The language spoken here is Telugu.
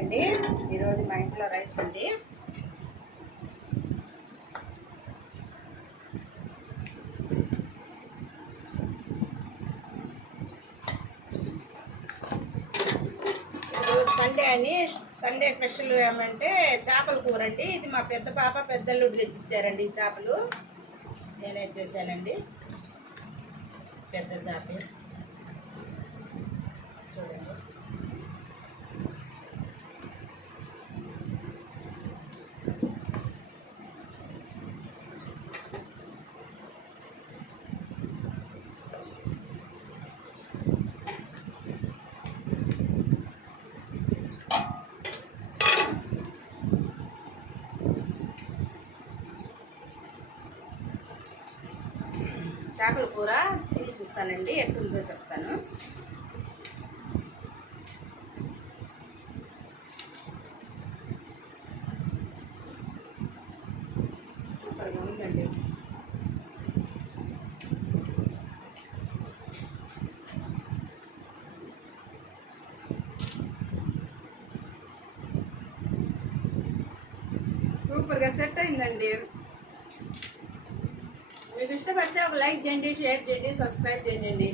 అండి. ఈరోజు మా ఇంట్లో రైస్ అండి. సండే అని సండే స్పెషల్ ఏమంటే చేపల కూర అండి. ఇది మా పెద్ద పాప పెద్దల్లుడు తెచ్చిచ్చారండి. ఈ చేపలు నేనే చేశానండి. పెద్ద చేప చూడండి. చేపల కూర తిని చూస్తానండి, ఎట్లుందో చెప్తాను. సూపర్గా ఉందండి. సూపర్గా సెట్ అయిందండి. మీకు ఇష్టపడితే ఒక లైక్ చేయండి, షేర్ చేయండి, సబ్స్క్రైబ్ చేయండి.